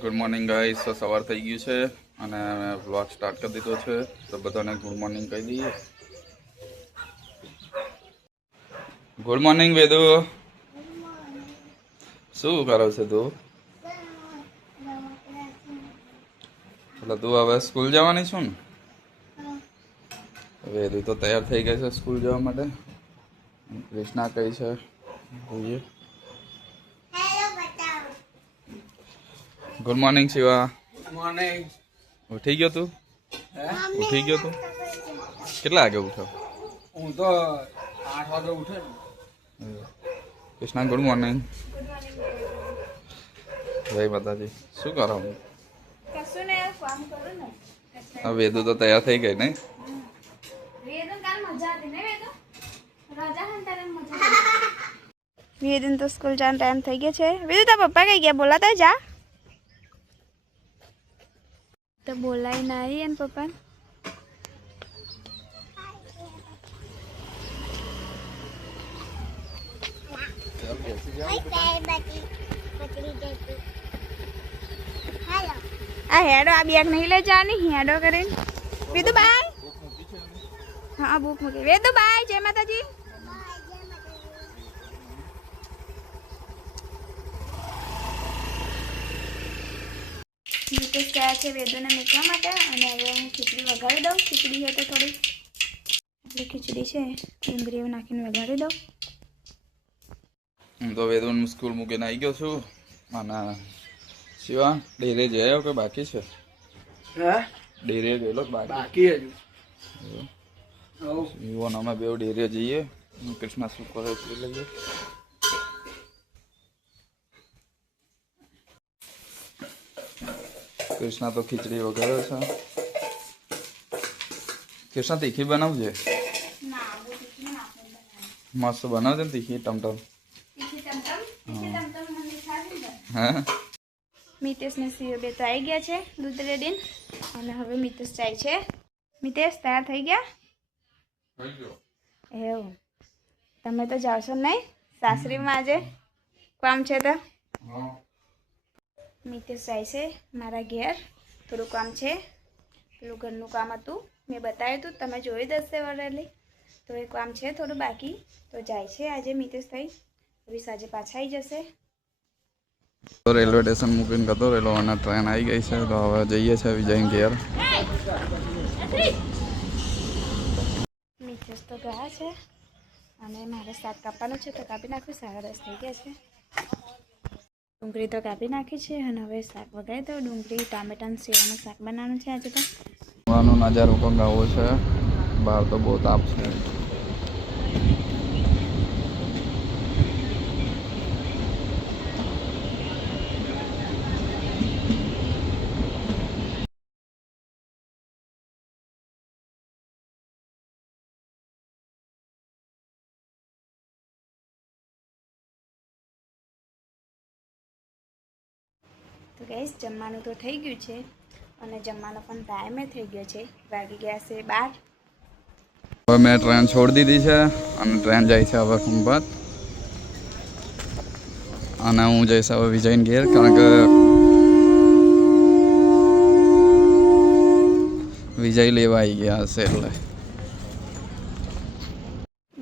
Good morning guys. તો સવાર થઈ ગયું છે અને વ્લોગ સ્ટાર્ટ કરી દીધો છે. તો બધાને ગુડ મોર્નિંગ કહી દઈએ. Good morning Vedu. શું કરો છે તું? એટલે તું હવે સ્કૂલ જવાની છું ને? વેદુ તો તૈયાર થઈ ગઈ છે સ્કૂલ જવા માટે. કૃષ્ણા કઈ છે જોઈએ. Good morning Shiva. Good morning. ઉઠી ગયો તું? ઉઠી ગયો તું? કેટલા વાગે ઉઠ્યો? હું તો 8 વાગે ઉઠે. Krishna good morning. જય માતાજી. શું કરો? કશું ને કામ કરું ને. આ વેદુ તો તૈયાર થઈ ગઈ નહીં? વેદન કાલ મજા હતી ને વેદન? રજા હતા તારે મજા. વેદન તો સ્કૂલ જવાનો ટાઈમ થઈ ગયો છે. વેદુ તારા પપ્પા કઈ ગયા? બોલાતા જા. તો બોલાય નહીં એને પપ્પા. આ હેડો આ બેગ નહીં લઈ જવાની હેડો કરીને. વેદુ બાય. હા બુક મૂકી. વેદુ બાય. જય માતાજી. નીતિશ ગયા છે વેદુને મૂકવા માટે અને હવે હું ખીચડી વઘારી દઉં. ખીચડી છે તો થોડી એટલે ખીચડી છે ડુંગળી નાખીને વઘારી દઉં. હું તો વેદુને સ્કૂલ મૂકીને આવી ગયો છું. અને શિવા ડેરે જઈ આવ્યો કે બાકી છે? હે? ડેરે ગયેલો કે બાકી? બાકી હજુ. યુવાન અમે બે ડેરે જઈએ. કૃષ્ણા શું કરે છે લઈએ. કૃષ્ણા તો ખીચડી વગેરે છે. કૃષ્ણા તીખી બનાવજે. મસ્ત બનાવજે ને તીખી ટમટમ. હા. મિતેશ ને સીઓ બે તો આવી ગયા છે દૂધ રેડીને અને હવે મિતેશ જાય છે. મિતેશ તૈયાર થઈ ગયા? એવું તમે તો જાવશો નહીં સાસરીમાં આજે કામ છે તો? મિતેશ જાય છે મારા ઘેર. થોડું કામ છે પેલું ઘરનું કામ હતું મેં બતાવ્યું હતું તમે જોઈ દશે વરેલી. તો એ કામ છે થોડું બાકી તો જાય છે આજે મિતેશ થઈ. હવે સાંજે પાછા આવી જશે. તો રેલવે સ્ટેશન મૂકીને ગતો રેલો અને ટ્રેન આવી ગઈ છે. તો હવે જઈએ છે વિજય ઘેર. મિતેશ તો ગયા છે અને મારે શાક કાપવાનું છે તો કાપી નાખ્યું. 10:30 થઈ ગયા છે. ડુંગળી તો કાપી નાખી છે અને હવે શાક વગાડી દઉં. ડુંગળી ટામેટાનું સેવાનું શાક બનાવવાનું છે આજે તો. નો નજારો પણ આવો છે. બહાર તો બહુ તાપ છે. તો ગઈશ જમવાનું તો થઈ ગયું છે અને જમવાનો પણ ટાઈમે થઈ ગયો છે. વાગી ગયા છે 12. હવે મેં ટ્રેન છોડી દીધી છે અને ટ્રેન જાય છે હવે ખંભાત. અને હું જઈશ હવે વિજયને ઘેર કારણ કે વિજય લેવા આવી ગયા હશે એટલે.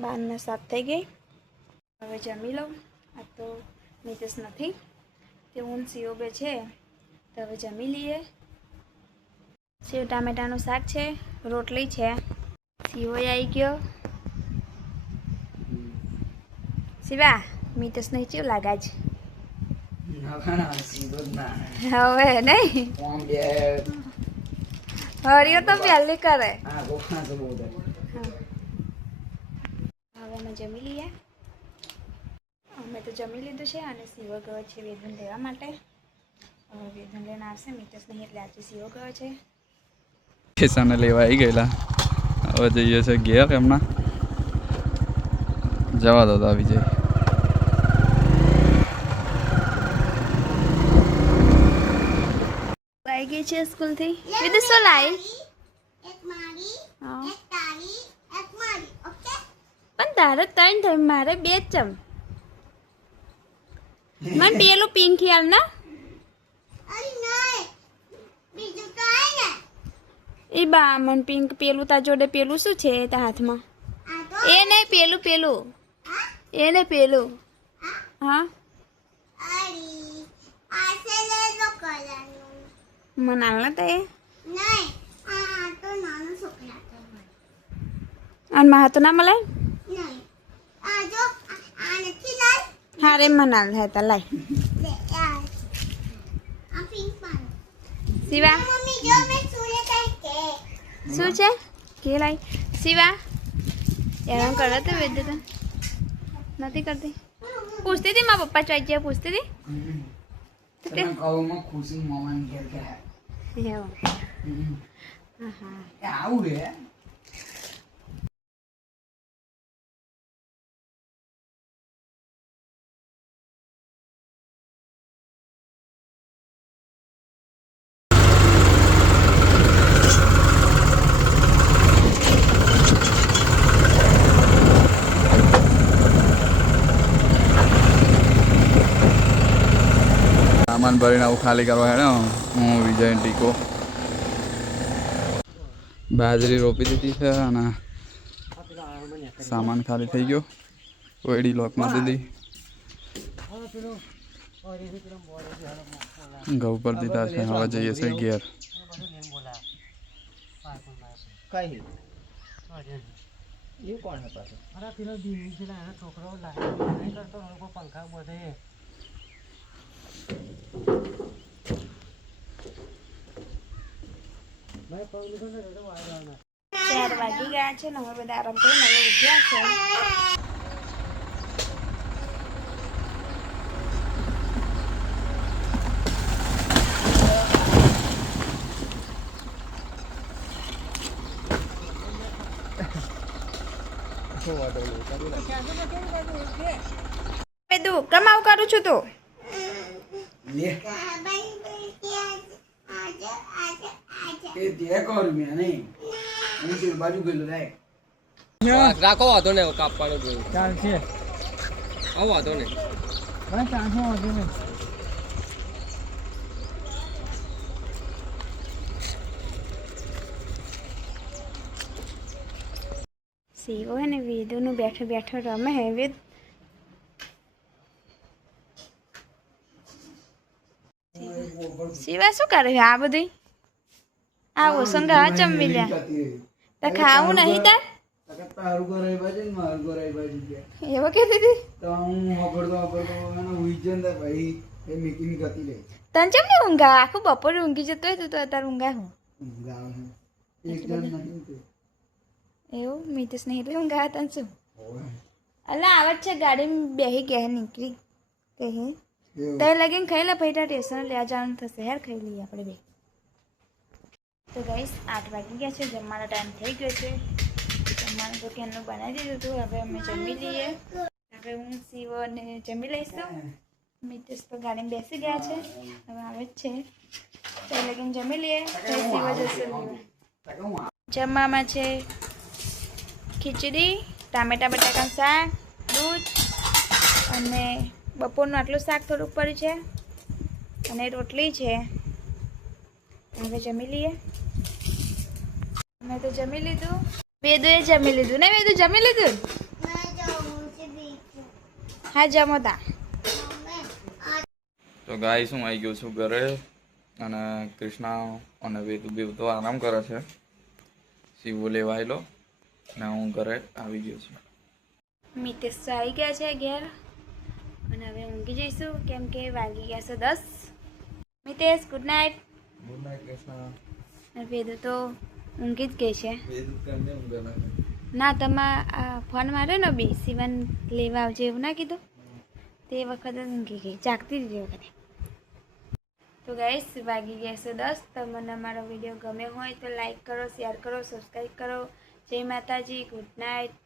12:07 થઈ ગઈ. હવે જમી લઉં. આ તો મિતેશ નથી તે ઊન સીઓ બે છે તો હવે જમી લઈએ. સેવ ટામેટાનું શાક છે રોટલી છે. સીઓ આવી ગયો. શિવા મિતેશ નહીં કેવું લાગે છે હવે નહીં? હરિયો તો પહેલી કરે. હવે અમે જમી લઈએ. અમે તો જમી લીધું છે અને સીવો ગયો છે વેદન લેવા માટે. હવે વેદન લઈને આવશે. મિતેશ નહીં એટલે આજે સીવો ગયો છે. કિસાને લેવા આવી ગયેલા. હવે જઈએ છે ઘેર એમના. જવા દો આવી જાય. આવી ગઈ છે સ્કૂલથી. વિદુ શું લાવી? પણ તારે 3 થઈ મારે 2 ચમ. મને પેલું પિંક યાર ના એ બા મન પિંક પેલું તા જોડે પેલું શું છે તા હાથમાં એ નહીં પેલું પેલું એ નહીં પેલું હા મને આલના તા એ અને માં હાથો ના મળે હા રે મને આલ હતા લાય શિવા શું છે કે લાય શિવા એમ કરે તો વેદ તો નથી કરતી પૂછતી હતી મારા પપ્પા ચોઈ ગયા પૂછતી હતી તને કહું ખુશી મોમન ઘેર ગયા એવું હા એ આવું રે સામાન ભરીને આવું ખાલી કરવા હેડે હું વિજય ટીકો બાજરી રોપી દીધી છે અને સામાન ખાલી થઈ ગયો કોયડી લોકમાં દીધી ઘઉં પર દીધા છે હવે જઈએ છીએ ઘેર ચાર વાગી ગયા છે ને હવે બધા આરામ કરીને હવે ઉઠ્યા છે તું કેમ આવું કરું છું તું લે એ દે કર મે નહીં હું તે બાજુ ગયેલો રે રાખો વાંધો ને કાપવાનું જોયું ચાલશે આવો વાંધો ને બસ ચાલશે વાંધો નહીં સીવો હે ને વેદોનું બેઠો બેઠો રમે હે વેદ શિવા શું કરે છે આ બધું આવો સંગા જમી લ્યા તો ખાવું નહીં તાર તારું કરાઈ બાજુ ને મારું કરાઈ બાજુ ગયા એવો કે દીધી તો હું વાપરતો એને ઉઈજન દે ભાઈ એ મીકીની ગતિ લે તને ચમ ને ઊંઘા આખું બપોરે ઊંઘી જતો હોય તો અત્યારે ઊંઘા હું ગાવ એક જણ નહીં તે એવું મીતેશ નહીં એટલે ઊંઘા તને શું અલા આવત છે ગાડીમાં બેહી ગયા નીકળી કહે તે લગીને ખાઈ લે ભાઈ સ્ટેશન લે જવાનું થશે હેર ખાઈ લઈએ આપણે બે તો ગાઈસ 8 વાગી ગયા છે જમવાનો ટાઈમ થઈ ગયો છે જમવાનું તો કેનું બનાવી દીધું હતું હવે અમે જમી લઈએ હવે હું શિવ અને જમી લઈશું મિતેશ તો ગાડીમાં બેસી ગયા છે હવે આવે જ છે તો લગીને જમી લઈએ તો શિવ જશે જમવામાં છે ખીચડી ટામેટા બટાકાનું શાક દૂધ અને બપોરનું આટલું શાક થોડુંક પડ્યું છે અને રોટલી છે હવે જમી લઈએ મેં તો જમી લીધું વેદુએ જમી લીધું ને વેદુ જમી લીધું હા જમો તા તો ગાય શું આવી ગયો છું ઘરે અને કૃષ્ણા અને વેદુ બેવ તો આરામ કરે છે શિવો લેવા આવેલો ને હું ઘરે આવી ગયો છું મિતેશ તો આવી ગયા છે ઘેર અને હવે ઊંઘી જઈશું કેમ કે વાગી ગયા છે 10 મિતેશ ગુડ નાઇટ અને વેદુ તો ઊંઘી જ ગઈ છે ના તમારા ફોન માર્યો ને બી શિવન લેવા આવજે એવું ના કીધું તે વખતે ઊંઘી ગઈ જાગતી જ રહી વખતે તો ગાઈસ વાગી ગયા છે 10 તમને અમારો વિડીયો ગમ્યો હોય તો લાઈક કરો શેર કરો સબસ્ક્રાઈબ કરો જય માતાજી ગુડ નાઇટ